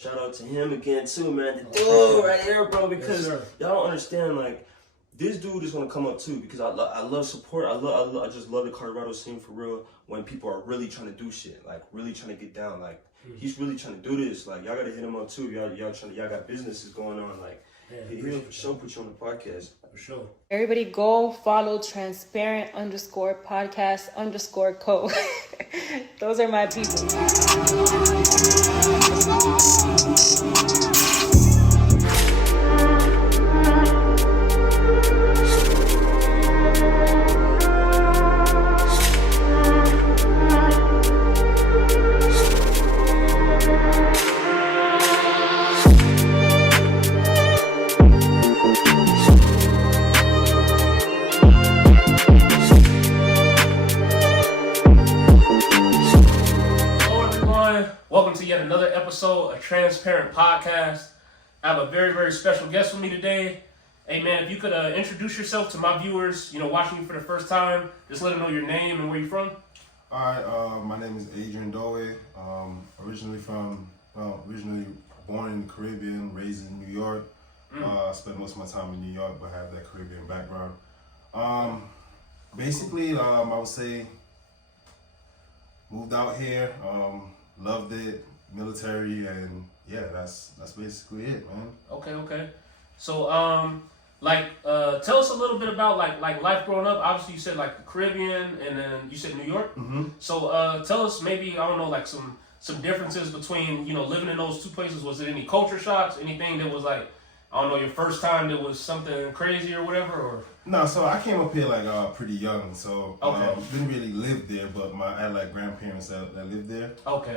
Shout out to him again too, man. The dude right here, bro, because y'all don't understand, like, this dude is gonna come up too because I love support. I just love the Colorado scene for real. When people are really trying to do shit, like really trying to get down, like he's really trying to do this. Like y'all gotta hit him up too. Y'all got businesses going on. Like he'll for sure put you on the podcast for sure. Everybody go follow transparent_podcast_co. Those are my people. Welcome to yet another episode of Transparent Podcast. I have a very, very special guest with me today. Hey man, if you could introduce yourself to my viewers, watching you for the first time, just let them know your name and where you're from. Alright, my name is Adrian. Originally born in the Caribbean, raised in New York. I spent most of my time in New York, but have that Caribbean background. I would say moved out here, loved it, military, and yeah, that's basically it, man. Okay. So, tell us a little bit about like life growing up. Obviously, you said like the Caribbean, and then you said New York. Mm-hmm. So, tell us maybe like some differences between living in those two places. Was it any culture shocks? Anything that was like your first time that was something crazy or whatever? Or no, so I came up here pretty young, so didn't really live there, but I had like grandparents that lived there. Okay.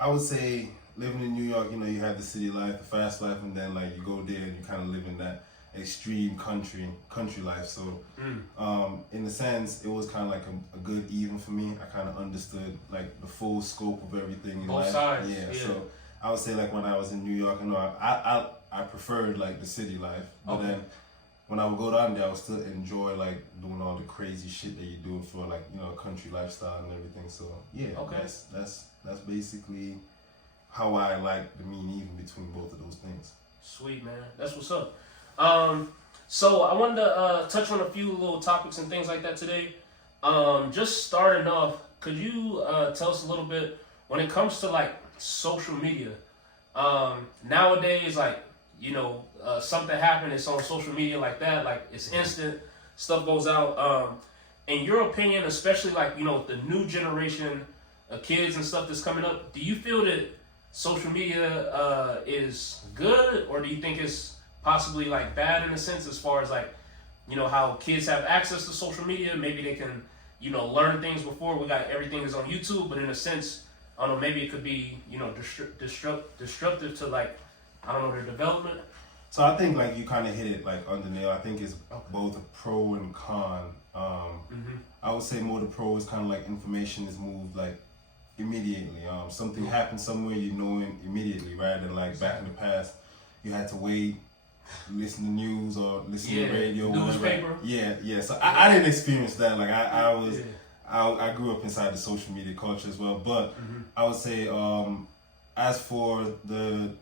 I would say living in New York, you had the city life, the fast life, and then like you go there and you kind of live in that extreme country life. So in a sense, it was kind of like a good even for me. I kind of understood like the full scope of everything in both life. sides. Yeah. So I would say like when I was in New York, I preferred like the city life, but then when I would go down there, I would still enjoy like doing all the crazy shit that you're doing for like country lifestyle and everything. So yeah, that's basically how I like the mean even between both of those things. Sweet, man, that's what's up. So I wanted to touch on a few little topics and things like that today. Just starting off, could you tell us a little bit when it comes to like social media? Nowadays, like something happened, it's on social media like that, like it's instant, stuff goes out. In your opinion, especially like the new generation of kids and stuff that's coming up, do you feel that social media is good, or do you think it's possibly like bad in a sense, as far as like how kids have access to social media? Maybe they can learn things before we got everything is on YouTube, but in a sense, I don't know, maybe it could be disruptive to like their development. So I think like you kind of hit it like on the nail. I think it's both a pro and con. I would say more the pro is kind of like information is moved like immediately. Something happens somewhere, immediately, rather than like back in the past, you had to wait, listen to news or listen to radio, newspaper. Yeah. So I didn't experience that. Like I grew up inside the social media culture as well. But I would say as for the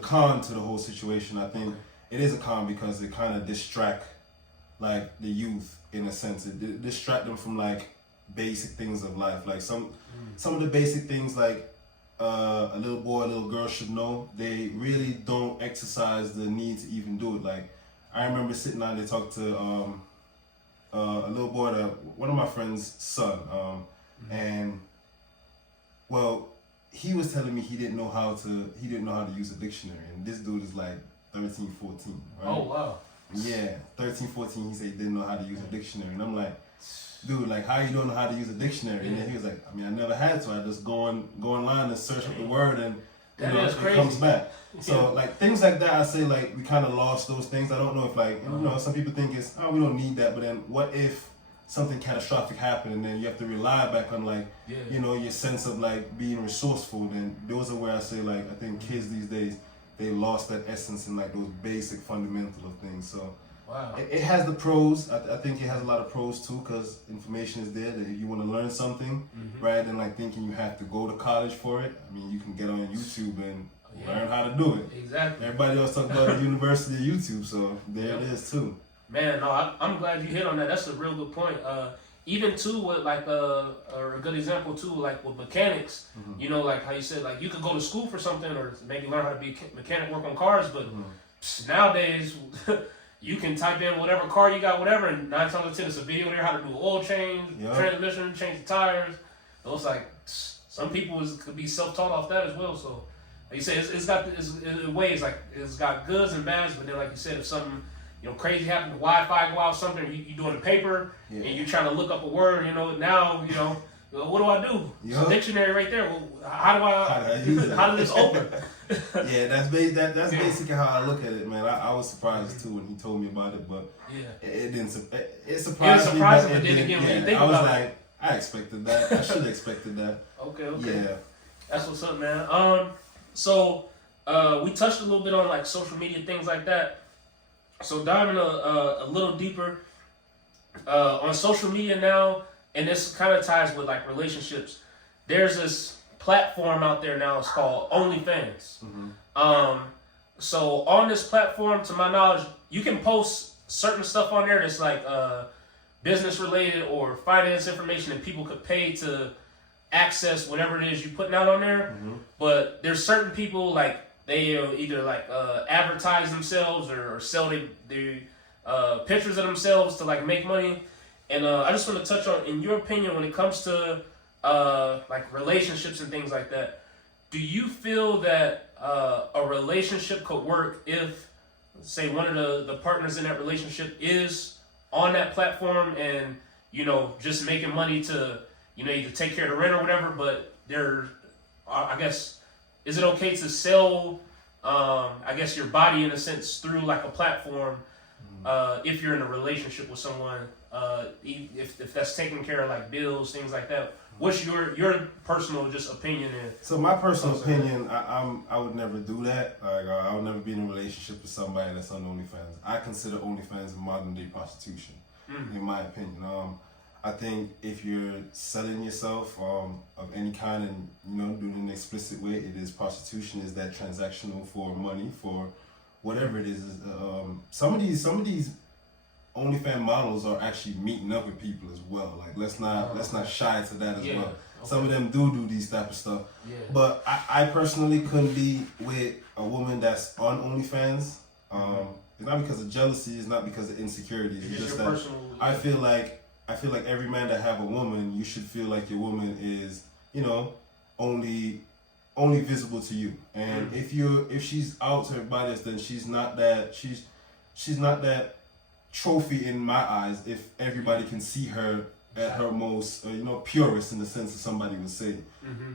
con to the whole situation, I think it is a con because it kind of distract like the youth in a sense. It distract them from like basic things of life, like some of the basic things like a little boy, a little girl should know. They really don't exercise the need to even do it. Like I remember sitting down there talking to a little boy, one of my friend's son, and well, he was telling me he didn't know how to use a dictionary, and this dude is like 13, 14, right? Oh wow. Yeah, 13, 14, he said he didn't know how to use a dictionary, and I'm like, dude, like how you don't know how to use a dictionary? And then he was like, I mean, I never had to. I just go online and search up the word, and it comes back. So like things like that, I say like we kind of lost those things. I don't know if like some people think it's we don't need that, but then what if something catastrophic happened and then you have to rely back on like your sense of like being resourceful? Then those are where I say like I think kids these days, they lost that essence and like those basic fundamental of things. So Wow. It has the pros. I think it has a lot of pros too, because information is there. That if you want to learn something, rather than like thinking you have to go to college for it, I mean, you can get on YouTube and learn how to do it. Exactly. Everybody else talk about the University of YouTube, so there it is too. Man, no, I'm glad you hit on that. That's a real good point. Even too with like a good example too, like with mechanics. You know, like how you said, like you could go to school for something or maybe learn how to be a mechanic, work on cars, but nowadays. You can type in whatever car you got, whatever, and 9 times out of 10 it's a video there how to do oil change, transmission, change the tires. So it's like some people could be self-taught off that as well. So like you said, it's got in ways like it's got goods and bads. But then like you said, if something crazy happened, Wi-Fi go out, something you doing a paper and you're trying to look up a word, now what do I do? It's a dictionary right there. Well, how do I use it? How does this open? Yeah, that's basically how I look at it, man. I was surprised too when he told me about it, but it didn't. It surprised me. But then again, when you think about it, I was like, I expected that. I should have expected that. Okay. Yeah, that's what's up, man. So we touched a little bit on like social media things like that. So diving a little deeper on social media now, and this kind of ties with like relationships. There's this platform out there now. It's called OnlyFans. So on this platform, to my knowledge, you can post certain stuff on there that's like business related or finance information, and people could pay to access whatever it is you're putting out on there. But there's certain people like they either like advertise themselves or sell their pictures of themselves to like make money. And I just want to touch on, in your opinion, when it comes to like relationships and things like that, do you feel that a relationship could work if, say, one of the partners in that relationship is on that platform and just making money to either take care of the rent or whatever, but they're, I guess, is it okay to sell I guess your body in a sense through like a platform if you're in a relationship with someone, if that's taking care of like bills, things like that? What's your personal just opinion? So my personal opinion, I would never do that. Like I would never be in a relationship with somebody that's on OnlyFans. I consider OnlyFans modern day prostitution, in my opinion. I think if you're selling yourself of any kind and doing it in an explicit way, it is prostitution. Is that transactional for money, for whatever it is. Some of these OnlyFans models are actually meeting up with people as well. Like let's not shy to that as well. Okay. Some of them do these type of stuff. Yeah. But I personally couldn't be with a woman that's on OnlyFans. It's not because of jealousy. It's not because of insecurities. It's just that personal, I feel like every man that have a woman, you should feel like your woman is only visible to you. And if she's out to everybody else, then she's not that trophy in my eyes. If everybody can see her at her most purest, in the sense that somebody would say.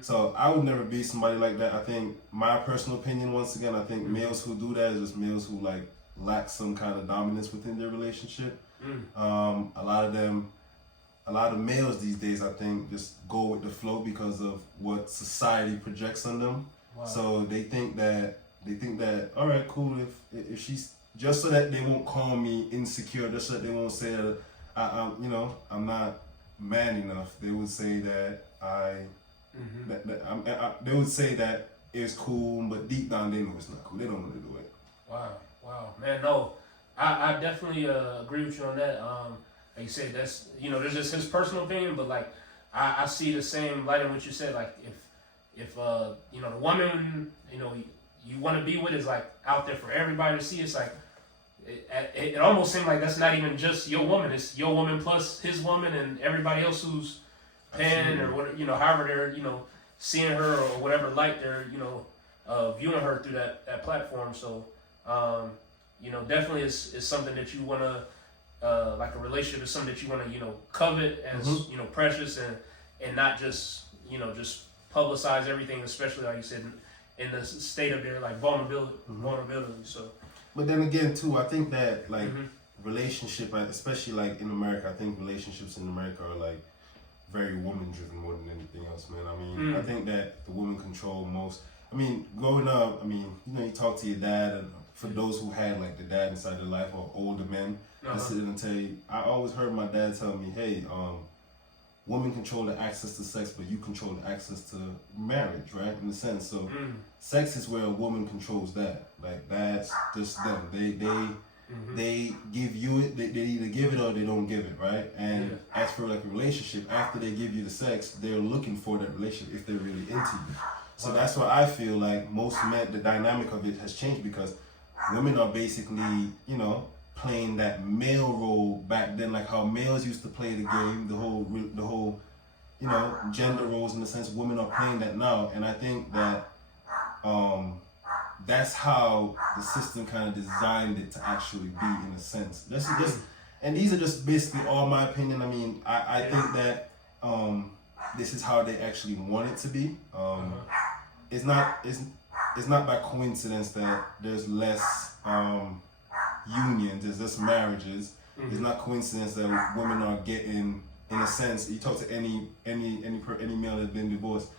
So I would never be somebody like that. I think my personal opinion, once again, I think males who do that is just males who like lack some kind of dominance within their relationship. A lot of males these days, I think, just go with the flow because of what society projects on them. Wow. So they think that all right, cool, if she's, just so that they won't call me insecure, just so that they won't say that I'm not man enough. They would say that they would say that it's cool, but deep down they know it's not cool. They don't want to do it. Wow, man. No, I definitely agree with you on that. Like you said, that's there's just his personal opinion, but like I see the same light in what you said. Like if the woman you want to be with is like out there for everybody to see, it's like it almost seems like that's not even just your woman. It's your woman plus his woman and everybody else who's paying or whatever, however they're seeing her or whatever light they're viewing her through that platform. So definitely it's something that you want to like a relationship is something that you want to covet as precious and not just just publicize everything, especially like you said in the state of their like vulnerability. So. But then again, too, I think that like relationship, especially like in America, I think relationships in America are like very woman-driven more than anything else, man. I mean, I think that the women control most. I mean, growing up, I mean, you talk to your dad and for those who had like the dad inside their life or older men that sit and tell you. I always heard my dad tell me, "Hey, women control the access to sex, but you control the access to marriage, right? In a sense, so sex is where a woman controls that. Like that's just them. They give you it. They either give it or they don't give it, right? And as for like a relationship, after they give you the sex, they're looking for that relationship if they're really into you. So that's why I feel like most men, the dynamic of it has changed because women are basically, you know, playing that male role back then, like how males used to play the game, the whole, you know, gender roles in the sense. Women are playing that now, and I think that that's how the system kind of designed it to actually be in a sense. And these are just basically all my opinion. I mean, I think that this is how they actually want it to be. It's not by coincidence that there's less unions, there's less marriages. It's not coincidence that women are getting, in a sense, you talk to any male that's been divorced.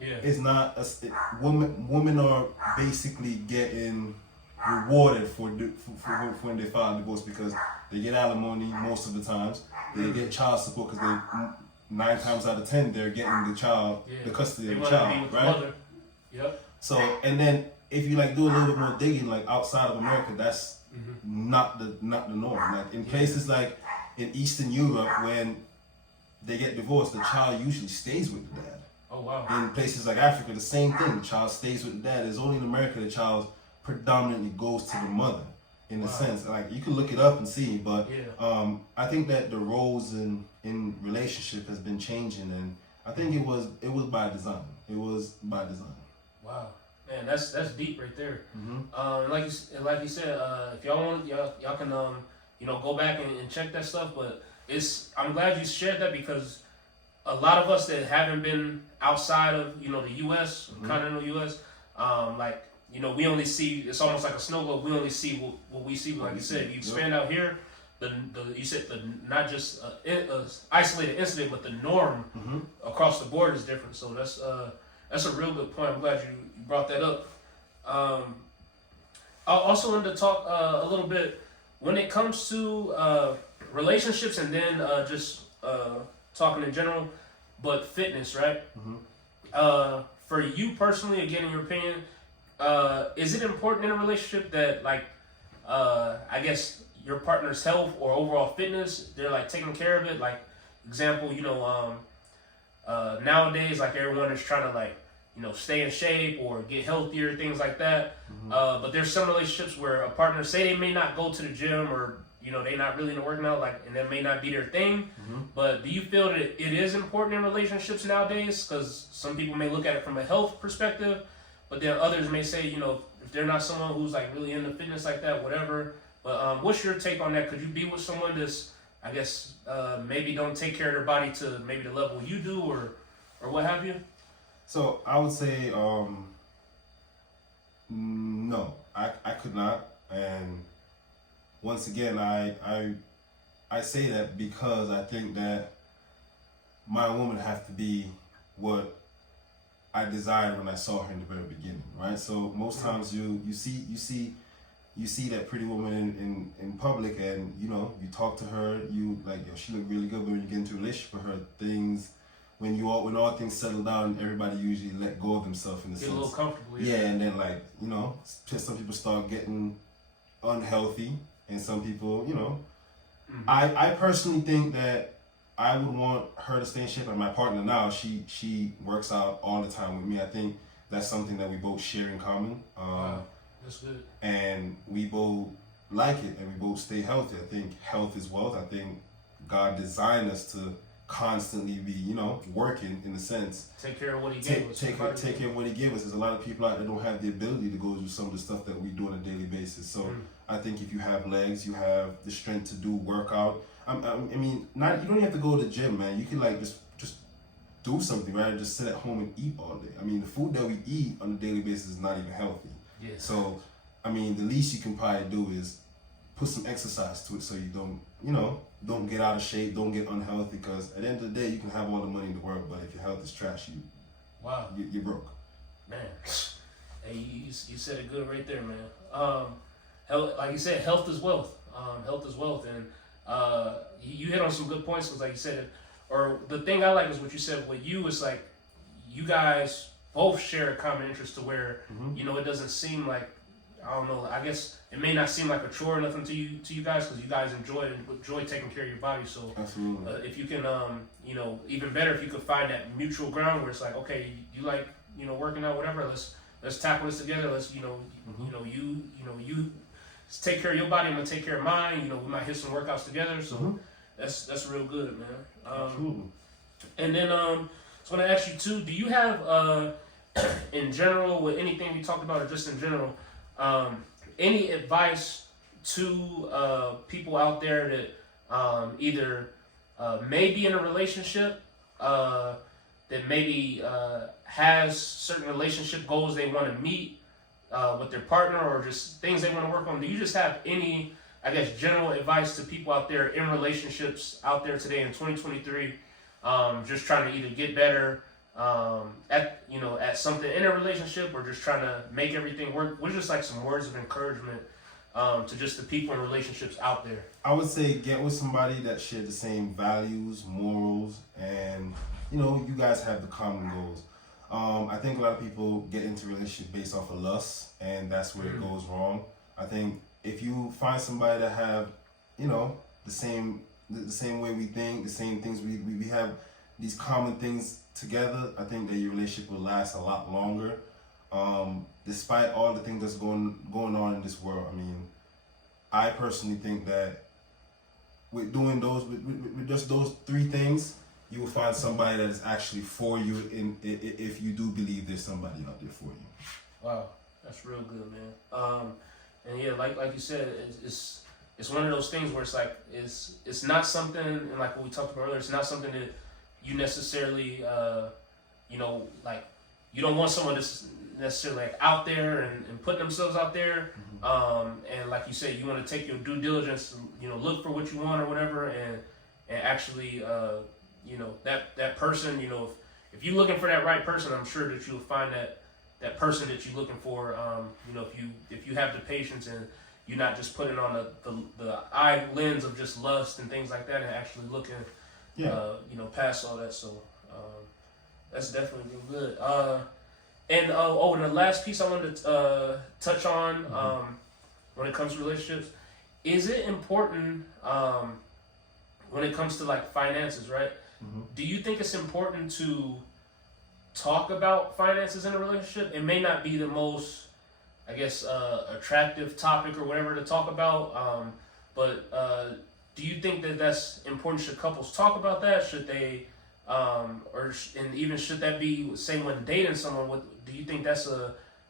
It's not women are basically getting rewarded for when they file a divorce because they get alimony most of the times. They get child support because they 9 times out of 10 they're getting the custody of the child, right? Yep. So and then if you like do a little bit more digging, like outside of America, that's not the norm. Like in places like in Eastern Europe, when they get divorced, the child usually stays with the dad. Oh wow. In places like Africa, the same thing. The child stays with the dad. It's only in America the child predominantly goes to the mother. In a sense, like you can look it up and see, but I think that the roles in relationship has been changing, and I think it was by design. It was by design. Wow, man, that's deep right there. Like you said, if y'all want, y'all can go back and check that stuff. But I'm glad you shared that because a lot of us that haven't been outside of the U.S. continental U.S. We only see, it's almost like a snow globe. We only see what we see. Like you said, you expand out here. You said not just isolated incident, but the norm across the board is different. So that's a real good point. I'm glad you brought that up. I also wanted to talk a little bit when it comes to relationships, and then just talking in general, but fitness, right? For you personally, again, in your opinion, is it important in a relationship that, like, I guess your partner's health or overall fitness, they're like taking care of it? Like, example, nowadays, like everyone is trying to like, stay in shape or get healthier, things like that. But there's some relationships where a partner say they may not go to the gym or they not really into working out, like, and that may not be their thing. But do you feel that it is important in relationships nowadays? Because some people may look at it from a health perspective, but then others may say, if they're not someone who's like really into fitness like that, whatever. But what's your take on that? Could you be with someone that's, I guess, maybe don't take care of their body to maybe the level you do, or what have you? So I would say no, I could not. And once again, I say that because I think that my woman have to be what I desired when I saw her in the very beginning, right? So most times you see that pretty woman in public, and you talk to her, you like, she look really good, but when you get into a relationship with her, things when all things settle down, everybody usually let go of themselves in the sense. Get a little comfortable. Yeah, and then like some people start getting unhealthy, and some people, I personally think that I would want her to stay in shape, and my partner now, she works out all the time with me. I think that's something that we both share in common. Wow, that's good. And we both like it, and we both stay healthy. I think health is wealth. I think God designed us to constantly be, working in a sense. Take care of what He gave us. Take care of what He gave us. There's a lot of people out there that don't have the ability to go do some of the stuff that we do on a daily basis. So I think if you have legs, you have the strength to do workout. I mean, you don't have to go to the gym, man. You can like just do something rather than just sit at home and eat all day. I mean, the food that we eat on a daily basis is not even healthy. Yeah. So, I mean, the least you can probably do is put some exercise to it so you don't get out of shape, don't get unhealthy, because at the end of the day, you can have all the money in the world, but if your health is trash, you're broke. Man, hey, you said it good right there, man. health, like you said, health is wealth. Health is wealth, and you hit on some good points because, like you said, or the thing I like is what you said with you is like you guys both share a common interest to where you know it doesn't seem like, I don't know, I guess it may not seem like a chore or nothing to you guys because you guys enjoy taking care of your body. So if you can, you know, even better if you could find that mutual ground where it's like, okay, you like, you know, working out, whatever. Let's tackle this together. Let's, you you take care of your body. I'm gonna take care of mine. You know, we might hit some workouts together. So that's real good, man. And then I was gonna ask you too. Do you have in general with anything we talked about or just in general? Any advice to people out there that either may be in a relationship that maybe has certain relationship goals they want to meet with their partner or just things they want to work on? Do you just have any, I guess, general advice to people out there in relationships out there today in 2023, just trying to either get better at something in a relationship or just trying to make everything work? What's just like some words of encouragement to just the people in relationships out there? I would say get with somebody that share the same values, morals, and you guys have the common goals. I think a lot of people get into relationships based off of lust, and that's where it goes wrong. I think if you find somebody that have, the same way we think, the same things we have, these common things together, I think that your relationship will last a lot longer. Despite all the things that's going on in this world. I mean, I personally think that with doing with just those three things, you will find somebody that is actually for you if you do believe there's somebody out there for you. Wow, that's real good, man. And yeah, like you said, it's one of those things where it's like it's not something, and like what we talked about earlier, it's not something that you necessarily like you don't want someone that's necessarily like out there and putting themselves out there. And like you said, you want to take your due diligence, look for what you want or whatever, and actually that person, if you're looking for that right person, I'm sure that you'll find that person that you're looking for. If you have the patience and you're not just putting on the eye lens of just lust and things like that, and actually looking past all that. So that's definitely good. And the last piece I wanted to touch on when it comes to relationships, is it important when it comes to like finances, right? Do you think it's important to talk about finances in a relationship? It may not be the most, I guess, attractive topic or whatever to talk about, but do you think that that's important? Should couples talk about that? Should they, and even should that be same when dating someone? Do you think that's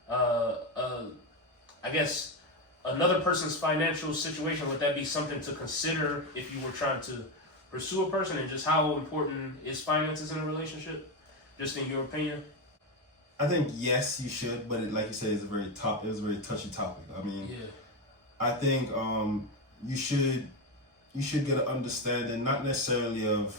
I guess, another person's financial situation? Would that be something to consider if you were trying to pursue a person? And just how important is finances in a relationship, just in your opinion? I think yes, you should, but like you said, it's a very touchy topic. I mean, I think you should get an understanding, not necessarily of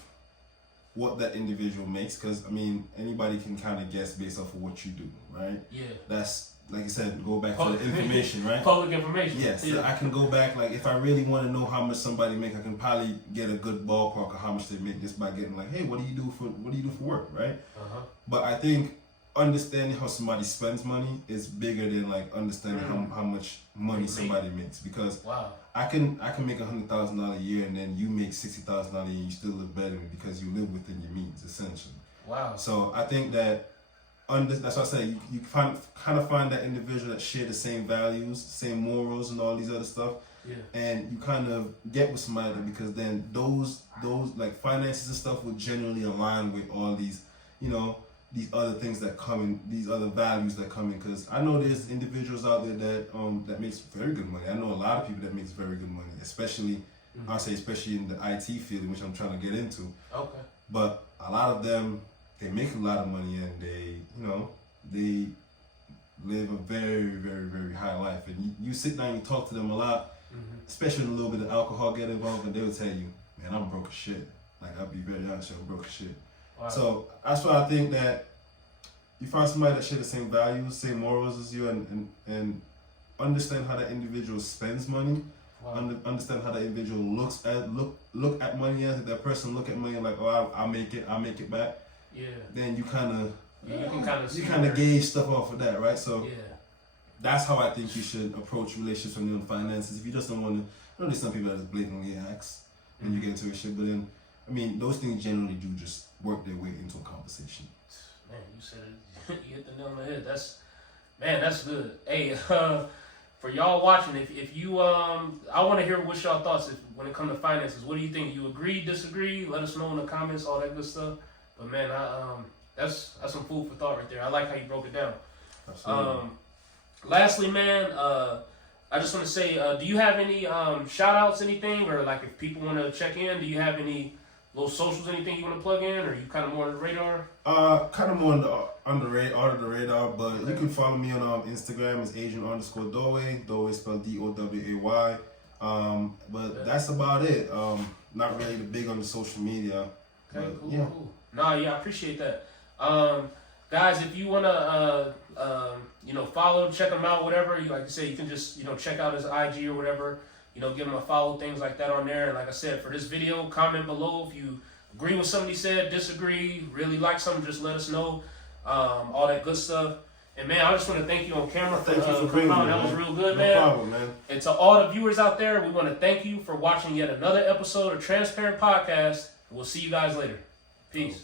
what that individual makes, because I mean anybody can kind of guess based off of what you do, right? Yeah. That's like I said, go back to the information, right? Public information. Yes, yeah. I can go back. Like if I really want to know how much somebody make, I can probably get a good ballpark of how much they make just by getting like, hey, what do you do for work, right? But I think understanding how somebody spends money is bigger than like understanding how much money somebody makes, because I can make $100,000 a year and then you make $60,000 a year and you still live better than me because you live within your means, essentially. Wow. So I think that that's what I say. You kind of find that individual that share the same values, same morals, and all these other stuff. Yeah. And you kind of get with somebody because then those like finances and stuff will generally align with all these, these other things that come in, these other values that come in. Because I know there's individuals out there that makes very good money. I know a lot of people that makes very good money, especially I'll say especially in the IT field, which I'm trying to get into. Okay. But a lot of them, they make a lot of money and they live a very, very, very high life. And you sit down and you talk to them a lot, especially when a little bit of alcohol get involved, and they will tell you, man, I'm broke as shit. Like, I'll be very honest, I'm broke as shit. Wow. So that's why I think that you find somebody that share the same values, same morals as you, and understand how that individual spends money. Wow. Understand how that individual look at money as. If that person look at money like, oh, I'll make it back. Yeah. Then you kind of you kind of gauge stuff off of that, right? So yeah. that's how I think you should approach relationships when you're in finances. If you just don't want to, there's some people that just blatantly ask when you get into a shit, but then I mean those things generally do just work their way into a conversation. Man, you said it. You hit the nail on the head. That's good. Hey, for y'all watching, if you I want to hear what's y'all thoughts when it comes to finances. What do you think? You agree, disagree? Let us know in the comments, all that good stuff. But man, that's some food for thought right there. I like how you broke it down. Absolutely. Lastly, man, I just want to say, do you have any shout outs, anything, or like if people want to check in, do you have any little socials, anything you want to plug in, or are you kind of more on the radar? Kind of more on the radar, but you can follow me on Instagram. It's Adrian_Doway. Doway spelled DOWAY. But that's about it. Not really big on the social media. Okay, but, cool, yeah. cool. No, yeah, I appreciate that. Guys, if you wanna follow, check him out, whatever. Like I said, you can just check out his IG or whatever. Give him a follow, things like that on there. And like I said, for this video, comment below if you agree with something he said, disagree, really like something, just let us know. All that good stuff. And man, I just want to thank you on camera for coming on. That was real good, man. No problem, man. And to all the viewers out there, we want to thank you for watching yet another episode of Transparent Podcast. We'll see you guys later. Peace.